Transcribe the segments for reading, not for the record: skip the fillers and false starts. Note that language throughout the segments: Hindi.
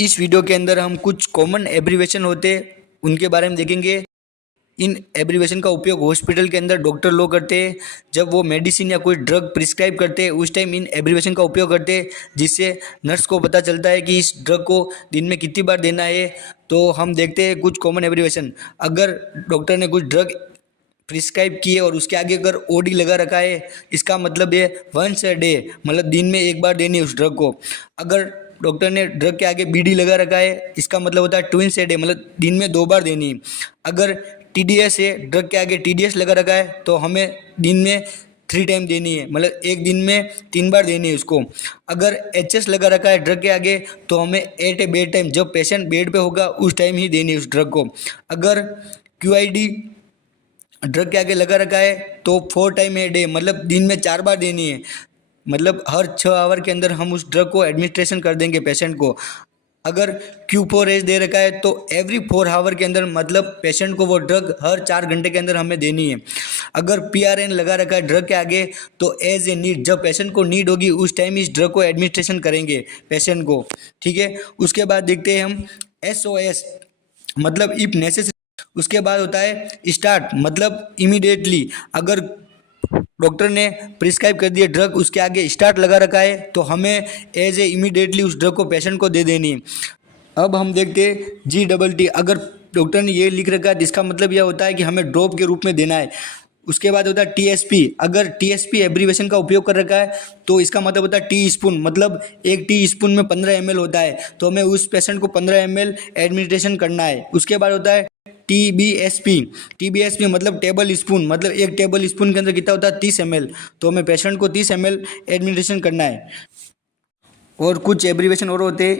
इस वीडियो के अंदर हम कुछ कॉमन एब्रीवेशन होते उनके बारे में देखेंगे। इन एब्रीवेशन का उपयोग हॉस्पिटल के अंदर डॉक्टर लोग करते हैं। जब वो मेडिसिन या कोई ड्रग प्रिस्क्राइब करते हैं उस टाइम इन एब्रीवेशन का उपयोग करते हैं, जिससे नर्स को पता चलता है कि इस ड्रग को दिन में कितनी बार देना है। तो हम देखते हैं कुछ कॉमन एब्रीवेशन। अगर डॉक्टर ने कुछ ड्रग प्रिस्क्राइब की है और उसके आगे अगर ओडी लगा रखा है, इसका मतलब है वंस अ डे, मतलब दिन में एक बार देनी है उस ड्रग को। अगर डॉक्टर ने ड्रग के आगे बीडी लगा रखा है, इसका मतलब होता है ट्विंस ए डे, मतलब दिन में 2 बार देनी है। अगर टीडीएस है, ड्रग के आगे टीडीएस लगा रखा है, तो हमें दिन में 3 टाइम देनी है, मतलब एक दिन में 3 बार देनी है उसको। अगर एचएस लगा रखा है ड्रग के आगे, तो हमें एट ए बेड टाइम, जब पेशेंट बेड पे होगा उस टाइम ही देनी है उस ड्रग को। अगर क्यूआईडी ड्रग के आगे लगा रखा है तो 4 टाइम ए डे, मतलब दिन में 4 बार देनी है। मतलब हर 6 आवर के अंदर हम उस ड्रग को एडमिनिस्ट्रेशन कर देंगे पेशेंट को। अगर Q4S दे रखा है तो एवरी 4 आवर के अंदर, मतलब पेशेंट को वो ड्रग हर 4 घंटे के अंदर हमें देनी है। अगर PRN लगा रखा है ड्रग के आगे, तो एज ए नीड, जब पेशेंट को नीड होगी उस टाइम इस ड्रग को एडमिनिस्ट्रेशन करेंगे पेशेंट को, ठीक है। उसके बाद देखते हैं हम SOS, मतलब इफ नेसेसरी। उसके बाद होता है स्टार्ट, मतलब इमीडिएटली। अगर डॉक्टर ने प्रिस्क्राइब कर दिया ड्रग, उसके आगे स्टार्ट लगा रखा है, तो हमें एज ए इमीडिएटली उस ड्रग को पेशेंट को दे देनी है। अब हम देखते हैं GTT। अगर डॉक्टर ने ये लिख रखा है, इसका मतलब यह होता है कि हमें ड्रॉप के रूप में देना है। उसके बाद होता है TSP। अगर TSP एब्रीवेशन का उपयोग कर रखा है, तो इसका मतलब होता है टी स्पून, मतलब एक टी स्पून में 15 ml होता है, तो हमें उस पेशेंट को 15 ml एडमिनिस्ट्रेशन करना है। उसके बाद होता है TBSP मतलब टेबल स्पून, मतलब एक टेबल स्पून के अंदर कितना होता है 30 ml, तो हमें पेशेंट को 30 ml एडमिनिस्ट्रेशन करना है। और कुछ एब्रीवेशन और होते हैं।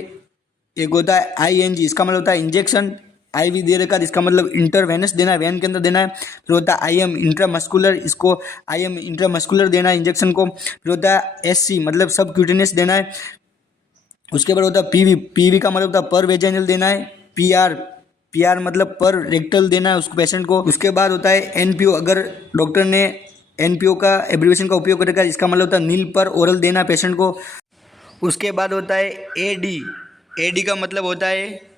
एक होता है ING, इसका मतलब होता है इंजेक्शन। IV दे रखा है, इसका मतलब इंटरवेनस देना है, वैन के अंदर देना है। फिर होता है IM इंट्रामस्कुलर, इसको IM इंट्रामस्कुलर देना है इंजेक्शन को। फिर होता है SC, मतलब सब क्यूटेनियस देना है। उसके बाद होता है PV का मतलब होता है पर वेजाइनल देना है। PR मतलब पर रेक्टल देना है उसको पेशेंट को। उसके बाद होता है NPO। अगर डॉक्टर ने NPO का एब्रीवेशन का उपयोग करेगा, इसका मतलब होता है नील पर ओरल देना पेशेंट को। उसके बाद होता है AD का मतलब होता है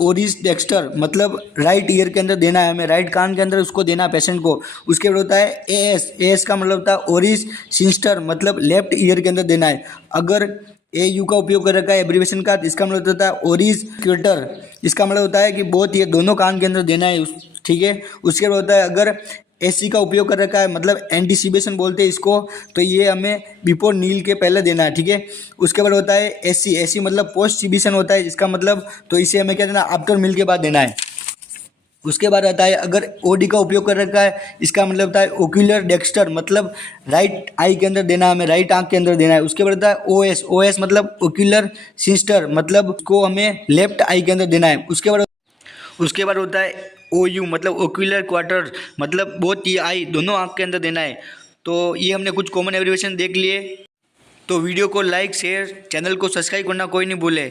ओरिस डेक्स्टर, मतलब राइट ईयर के अंदर देना है हमें, राइट कान के अंदर उसको देना है पेशेंट को। उसके बाद होता है AS का मतलब होता है ओरिस सिंस्टर, मतलब लेफ्ट ईयर के अंदर देना है। अगर AU का उपयोग कर रखा है एब्रीवेशन का, इसका मतलब होता है ओरिस क्वेटर, इसका मतलब होता है कि बहुत ये दोनों कान के अंदर देना है, ठीक है। उसके बाद होता है अगर SC का उपयोग कर रखा है, मतलब एंटीसिबेशन बोलते हैं इसको, तो ये हमें बिफोर नील के पहले देना है, ठीक है। उसके बाद होता है SC मतलब पोस्ट सिबिशन होता है इसका मतलब, तो इसे हमें क्या देना, आफ्टर मील के बाद देना है। उसके बाद आता है अगर OD का उपयोग कर रखा है, इसका मतलब होता है ओक्यूलर डेक्स्टर, मतलब राइट आई के अंदर देना है हमें, राइट आंख के अंदर देना है। उसके बाद होता है OS मतलब ओक्यूलर सिस्टर, मतलब उसको हमें लेफ्ट आई के अंदर देना है। उसके बाद होता है OU मतलब ओक्यूलर क्वार्टर, मतलब बोथ ये आई, दोनों आँख के अंदर देना है। तो ये हमने कुछ कॉमन एब्रीवेशन देख लिए। तो वीडियो को लाइक शेयर, चैनल को सब्सक्राइब करना कोई नहीं भूले।